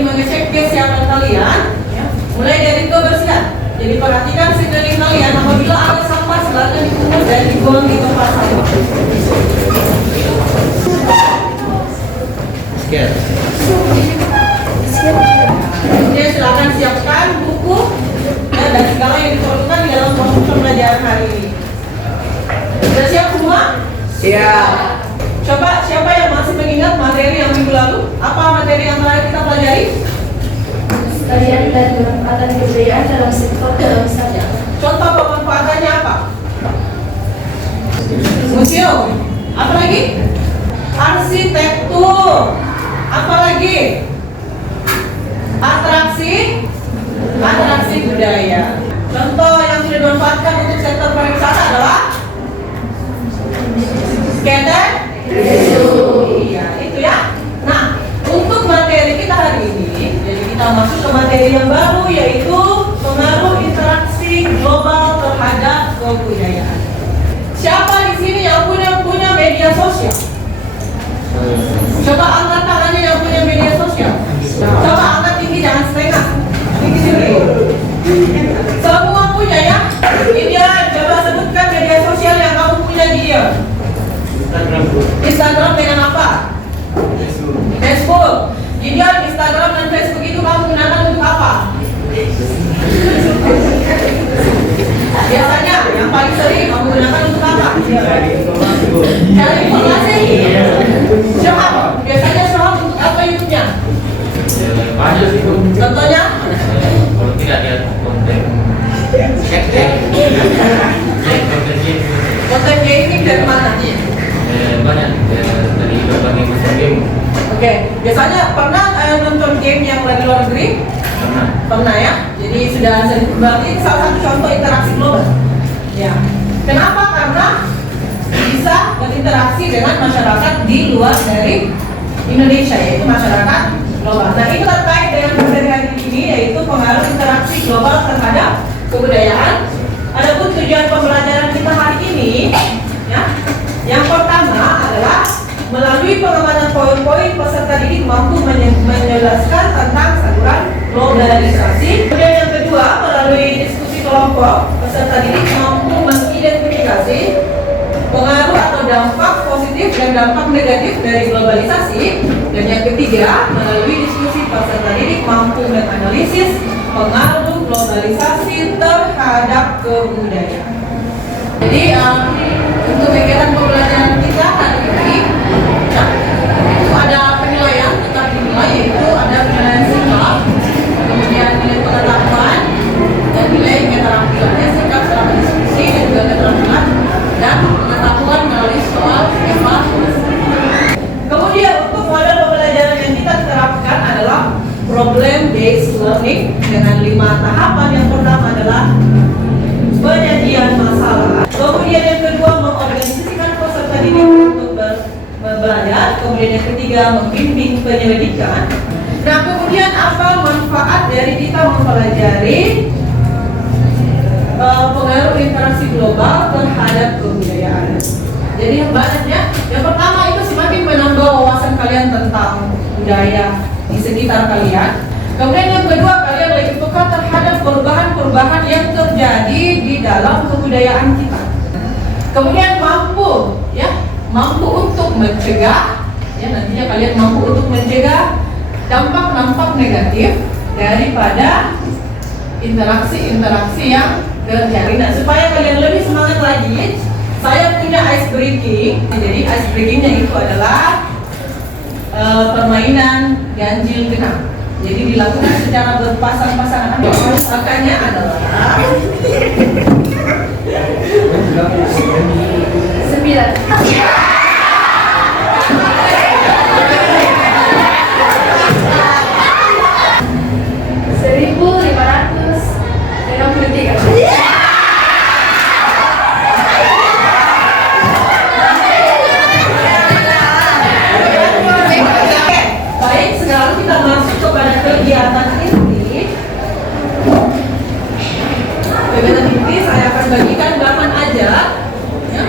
kembali mengecek kesehatan kalian, ya. Mulai dari kebersihan. Jadi perhatikan sekeliling kalian, apabila ada sampah silakan dipungut dan dibuang di tempat sampah. Kemudian silakan siapkan buku dan segala yang diperlukan di dalam proses pembelajaran hari ini. Sudah siap semua? Siap. Coba siapa yang masih mengingat materi yang minggu lalu? Apa materi yang terakhir kita pelajari? Pelestarian dan pemanfaatan kebudayaan dalam sektor pariwisata. Contoh pemanfaatannya apa? Museum. Apa lagi? Arsitektur. Apa lagi? Atraksi budaya. Contoh yang sudah dimanfaatkan untuk sektor pariwisata adalah skater. Iya, itu ya. Nah, untuk materi kita hari ini, jadi kita masuk ke materi yang baru, yaitu pengaruh interaksi global terhadap kebudayaan. Siapa di sini yang punya media sosial? Coba angkat tangannya yang punya media sosial. Coba angkat tinggi, jangan setengah. Tinggi dulu. Semua punya ya. Ini coba sebutkan media sosial yang kamu punya di dia. Instagram dengan apa? Facebook. Ideal Instagram dan Facebook itu kamu gunakan untuk apa? Biasanya yang paling sering kamu gunakan untuk apa? Cari informasi. Syahab. Biasanya Syahab untuk apa YouTube-nya? Banyak sih. Contohnya? Kalau tidak dia konten Konten gaming dari mana? banyak dari berbagai macam game. Oke, biasanya pernah nonton game yang lagi luar negeri? Pernah ya? Jadi sudah sering, berarti itu salah satu contoh interaksi global. Ya. Kenapa? Karena bisa berinteraksi dengan masyarakat di luar dari Indonesia, yaitu masyarakat global. Nah, itu terkait dengan materi hari ini, yaitu pengaruh interaksi global terhadap kebudayaan. Adapun tujuan pembelajaran kita hari ini, ya, yang pertama adalah melalui pengembangan poin-poin peserta didik mampu menjelaskan tentang saluran globalisasi. Kemudian yang kedua, melalui diskusi kelompok, peserta didik mampu mengidentifikasi pengaruh atau dampak positif dan dampak negatif dari globalisasi. Dan yang ketiga, melalui diskusi peserta didik mampu menganalisis pengaruh globalisasi terhadap kebudayaan. Jadi untuk kegiatan pembelajaran kita hari ini, ya, itu ada penilaian tetap dinilai, yaitu ada penilaian sikap, kemudian nilai pengetahuan, dan nilai keterampilannya sikap selama diskusi dan juga keterampilan dan pengetahuan melalui soal evaluasi. Kemudian untuk model pembelajaran yang kita terapkan adalah problem based learning dengan 5 tahapan. Yang pertama adalah penyajian masalah. Kemudian yang kedua, mengorganisasikan peserta didik untuk belajar. Kemudian yang ketiga, membimbing penyelidikan. Nah, kemudian apa manfaat dari kita mempelajari pengaruh interaksi global terhadap kebudayaan? Jadi yang banyaknya, yang pertama itu semakin menambah wawasan kalian tentang budaya di sekitar kalian. Kemudian yang kedua, kalian lebih peka terhadap perubahan-perubahan yang terjadi di dalam kebudayaan kita. Kemudian mampu untuk mencegah, ya, nantinya kalian mampu untuk mencegah dampak-dampak negatif daripada interaksi-interaksi yang terjadi. Nah, supaya kalian lebih semangat lagi, saya punya ice breaking. Jadi ice breakingnya itu adalah permainan ganjil genap. Jadi dilakukan secara berpasang-pasangan. Angkanya adalah 9. Baik, sekarang kita masuk kepada kegiatan inti. Kegiatan inti saya akan bagikan bahan aja. Ya,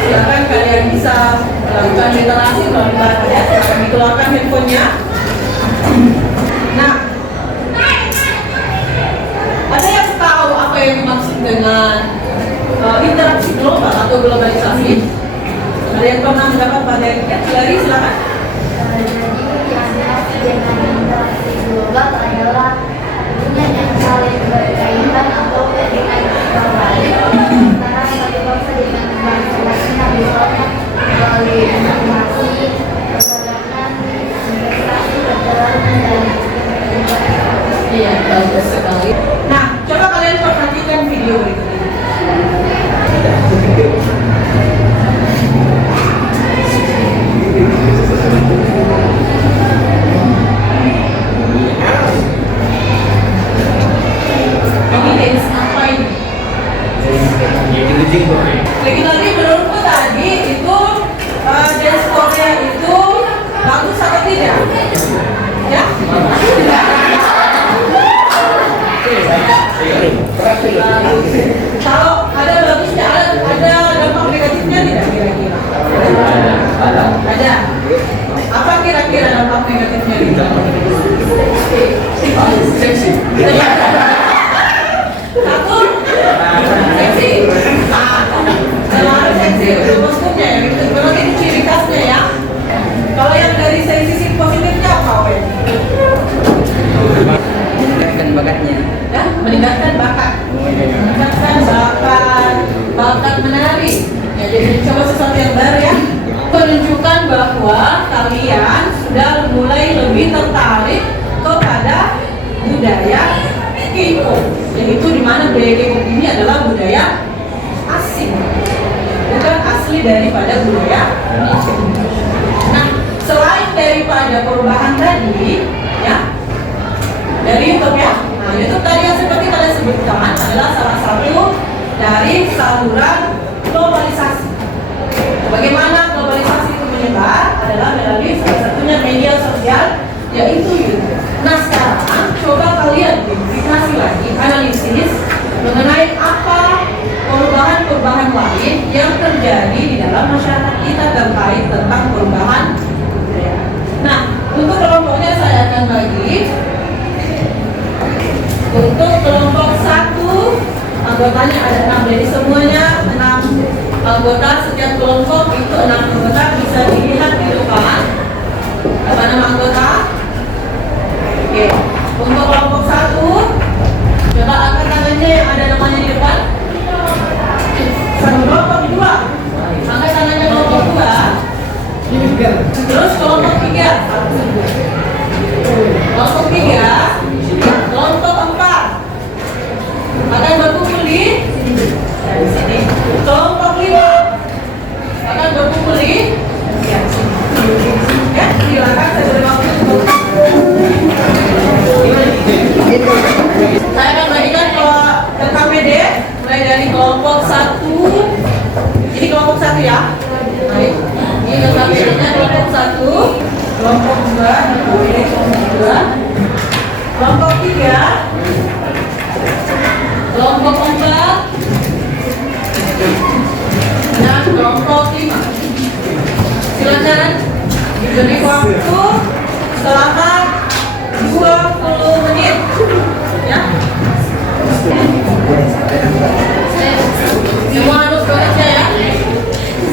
silakan kalian bisa melakukan literasi melalui bahan aja. Silakan dikeluarkan handphonenya. Nah, Iya, bagus sekali. Nah, coba kalian perhatikan video berikut ini. Ini dance apa ini? Lagi menurutku tadi itu dance Korea itu bagus atau tidak? Ya? Kalau ada bagusnya, ada dampak negatifnya tidak kira-kira? Ada. Apa kira-kira dampak negatifnya? Seksi. Satu, seksi. Selalu seksi untuk maksudnya ya, memang ini ciri khasnya ya. Kalau yang dari sisi positifnya apa, Wen? Meningkatkan bakatnya. Ya, meningkatkan bakat. Meningkatkan bakat menari. Ya, jadi coba sesuatu yang baru ya. Menunjukkan bahwa kalian sudah mulai lebih tertarik kepada budaya K-pop. Yaitu di mana budaya K-pop ini adalah budaya asing, bukan asli daripada budaya Indonesia. Nah, selain daripada perubahan tadi, ya, dari YouTube ya. Nah, YouTube tadi yang seperti kalian sebutkan adalah salah satu dari saluran globalisasi. Bagaimana globalisasi itu menyebar adalah melalui salah satunya media sosial, yaitu YouTube. Nah, sekarang coba kalian verifikasi lagi, analisis mengenai apa perubahan-perubahan lain yang terjadi di dalam masyarakat kita terkait tentang perubahan budaya. Nah, untuk kelompoknya saya akan bagi. Untuk kelompok 1 anggotanya ada 6, jadi semuanya 6 anggota. Setiap kelompok itu 6 anggota, bisa dilihat di depan apa nama anggota. Oke, untuk kelompok 1 coba angkat tangannya yang ada namanya di depan. Kelompok 2 angkat tangannya, kelompok 2. Terus kelompok 3 kelompok 3, kelompok 4 akan berkumpul di sini. Kelompok 5 akan berkumpul di sini. Ya, silakan saya beri waktu untuk saya akan bagikan ke KPD mulai dari kelompok 1. Ini kelompok 1 ya. Baik. Ini KPD-nya kelompok 1, kelompok 2, ini kelompok 2, kelompok 3, kelompok 4, dan kelompok 5. Silakan diberi waktu selama 20 menit ya. Semua harus bekerja ya.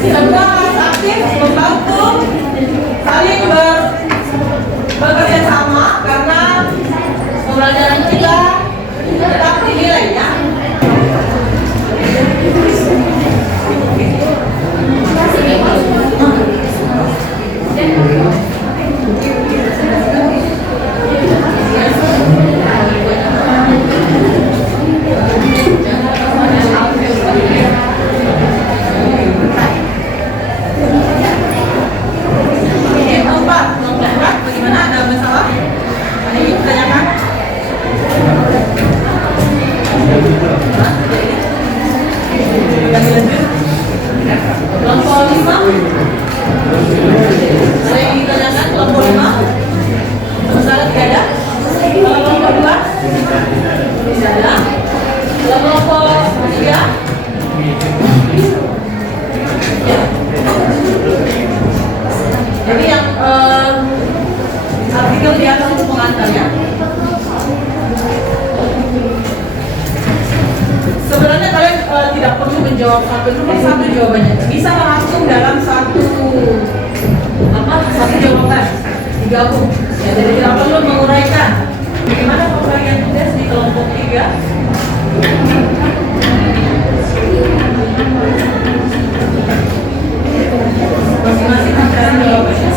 Semua harus aktif membantu saling bekerja sama karena pembelajaran kita tetap dinilai ya. Bagaimana, ada masalah? Ada yang ditanyakan? Kelompok 5 ada yang ditanyakan? Kelompok 5 masalah tidak ada? Kelompok 2 tidak ada? Kelompok 3 ya. Jadi yang artikel di atas untuk pengantar ya. Sebenarnya kalian tidak perlu menjawab satu jawabannya. Bisa langsung dalam satu jawaban digabung. Ya, jadi tidak perlu menguraikan. Bagaimana pembagian tugas di kelompok 3? Masing-masing mencari jawabannya.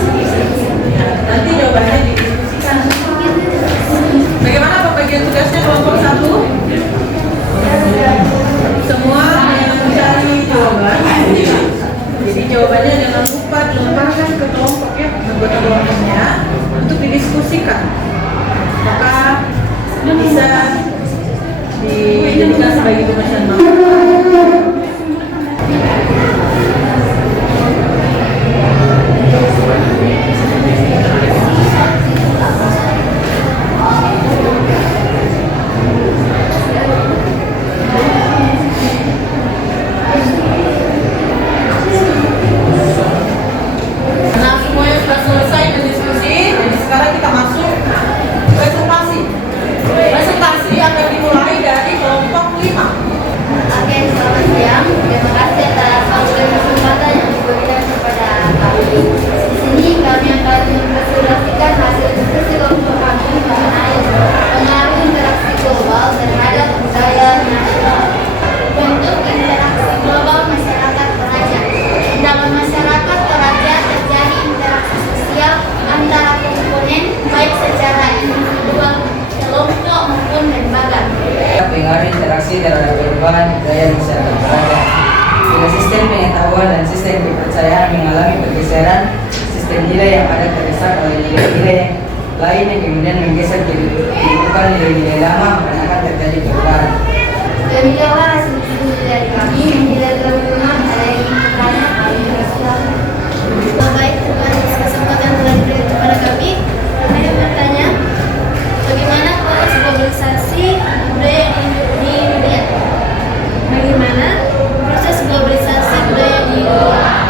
Ya, nanti jawabannya didiskusikan. Bagaimana pembagian tugasnya kelompok 1. Semua mencari jawaban. Jadi jawabannya jangan lupa dilemparkan ke kelompok ya, anggota kelompoknya untuk didiskusikan. Maka bisa dijadikan sebagai pemeriksaan materi. Nah, semuanya sudah selesai berdiskusi. Jadi sekarang kita masuk presentasi. Presentasi akan dimulai dari kelompok 5. Oke, selamat siang. Terima kasih atas waktu dan kesempatan yang diberikan kepada kami. Di sini kami akan mempresentasikan hasil diskusi kelompok kami mengenai pengaruh interaksi global terhadap budaya nasional. Bentuk interaksi global masyarakat Toraja. Dalam masyarakat Toraja terjadi interaksi sosial antara komponen baik secara individual, kelompok maupun lembaga. Pengaruh interaksi terhadap perubahan budaya masyarakat Toraja. Bila sistem pengetahuan dan sistem kepercayaan mengalami pergeseran, sistem nilai yang ada terdesak oleh nilai-nilai lain yang kemudian menggeser jadi bukan nilai-nilai lama, maka akan terjadi perubahan. Demikianlah hasil diskusi dari kami yang tidak terlalu lama ada yang ingin bertanya kami persilakan. Baik, terima kasih kesempatan telah diberikan kepada kami. Saya bertanya, bagaimana proses globalisasi budaya di Indonesia? Bagaimana proses globalisasi budaya di Indonesia?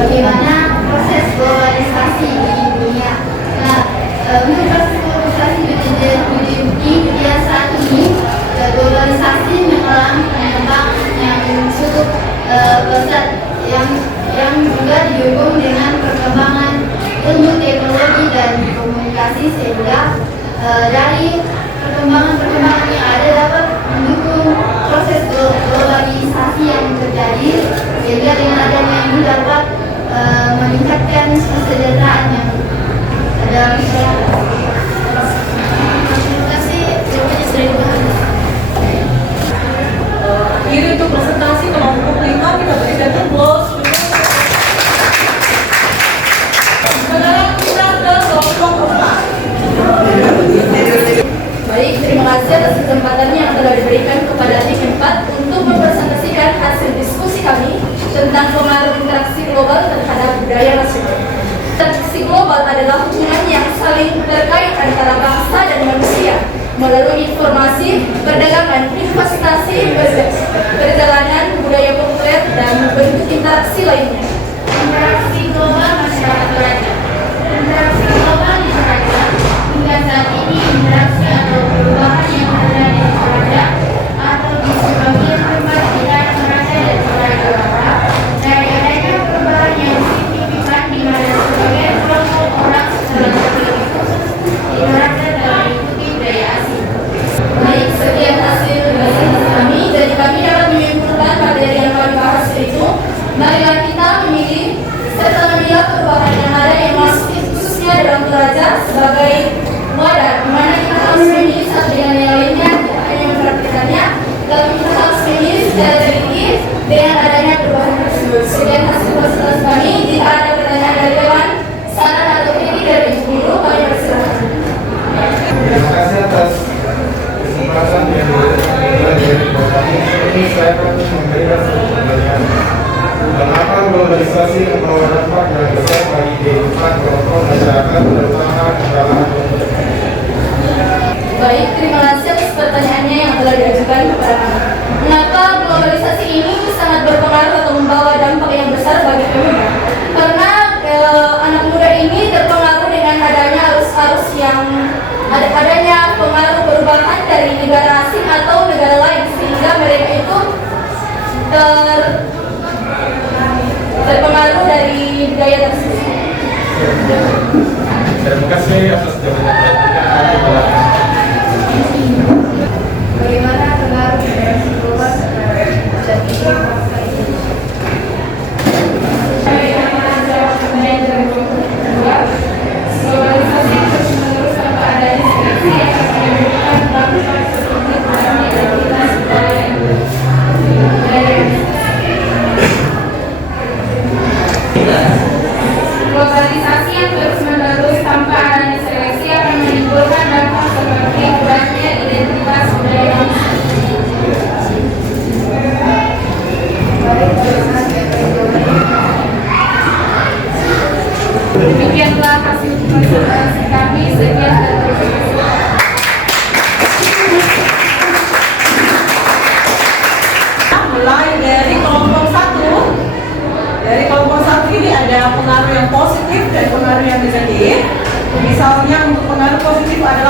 Bagaimana proses globalisasi di dunia? Nah, untuk proses globalisasi di dunia saat ini, globalisasi mengalami pengembangan yang cukup pesat, yang juga didukung dengan perkembangan ilmu teknologi dan komunikasi, sehingga dari perkembangan yang ada dapat mendukung proses globalisasi yang terjadi, sehingga dengan adanya ini dapat meningkatkan kesejahteraan yang ada. Terima kasih, jawabannya sudah dibahas. Akhir untuk presentasi kelompok 5 kita berikan close. Sekarang kita ke kelompok 4. Baik, terima kasih atas kesempatannya yang telah diberikan kepada tim 4 untuk mempresentasikan hasil diskusi kami tentang pengaruh interaksi global terhadap budaya nasional. Interaksi global adalah hubungan yang saling terkait antara bangsa dan manusia melalui informasi, perdagangan, investasi, perjalanan, budaya populer, dan bentuk interaksi lainnya. Interaksi global masyarakat Toraja. Interaksi global di Toraja hingga saat ini interaksi atau perubahan yang terjadi di Toraja atau di sebagian tempat di daerah Toraja dan Toraja Utara dari adanya perubahan yang signifikan di mana sebagian kelompok orang secara lebih khusus di Toraja dalam mengikuti budaya asing. Baik, sekian hasil presentasi kami. Jadi kami dapat menyimpulkan materi yang kami bahas itu. Marilah kita memilih serta melihat perubahan yang ada yang masuk khususnya dalam Toraja sebagai wadah di mana kita harus memilih satu dengan yang lainnya, tidak hanya memperhatikannya, tapi kita harus memilih secara teliti dengan adanya perubahan tersebut. Sekian hasil presentasi kami. Jika ada pertanyaan dari dewan, saran atau kritik dari ibu guru, kami persilakan. Terima kasih atas kesempatan yang diberikan kepada kami. Ini saya akan memberikan satu pertanyaan. Mengapa globalisasi membawa dampak yang besar bagi kehidupan kelompok masyarakat, terutama di kalangan pemuda? Baik, terima kasih atas pertanyaannya yang telah diajukan kepada kami. Mengapa globalisasi ini sangat berpengaruh atau membawa dampak yang besar bagi pemuda? Karena anak muda ini terpengaruh dengan adanya arus-arus yang adanya pengaruh perubahan dari negara asing atau negara lain, sehingga mereka itu terpengaruh dari budaya tersebut. Terima kasih atas jawaban pertanyaan. Bagaimana pengaruh interaksi global terhadap bangsa ini? Globalisasi terus-menerus tanpa adanya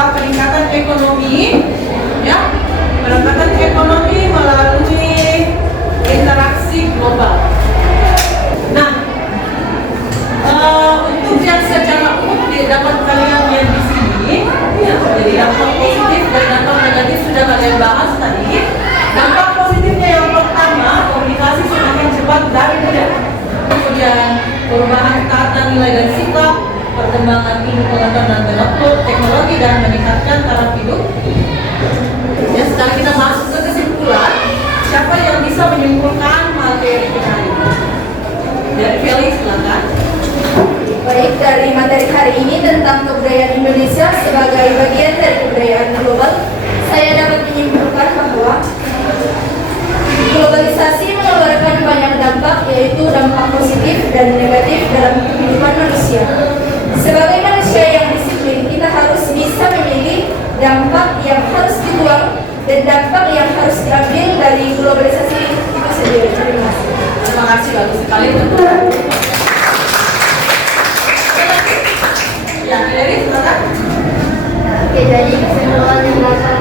adalah peningkatan ekonomi, ya, peningkatan ekonomi melalui interaksi global. Nah, untuk yang secara umum dapat kalian lihat di sini, ya, jadi dampak positif dan dampak negatif sudah kalian bahas tadi. Dampak positifnya yang pertama, komunikasi semakin cepat dan mudah. Kemudian perubahan taatan nilai dan sikap, perkembangan ilmu pengetahuan dan teknologi dan meningkatkan taraf hidup. Ya, sekarang kita masuk ke kesimpulan. Siapa yang bisa menyimpulkan materi kita hari ini? Dari Felix, silakan. Baik, dari materi hari ini tentang kebudayaan Indonesia sebagai bagian dari kebudayaan global, saya dapat menyimpulkan bahwa globalisasi mengeluarkan banyak dampak, yaitu dampak positif dan negatif dalam kehidupan manusia. Sebagai manusia yang disiplin, kita harus bisa memilih dampak yang harus dibuang dan dampak yang harus diambil dari globalisasi itu sendiri. Terima kasih. Terima kasih, bagus sekali teman-teman. Ya, Hillary, silakan. Oke, jadi kesimpulan yang dapat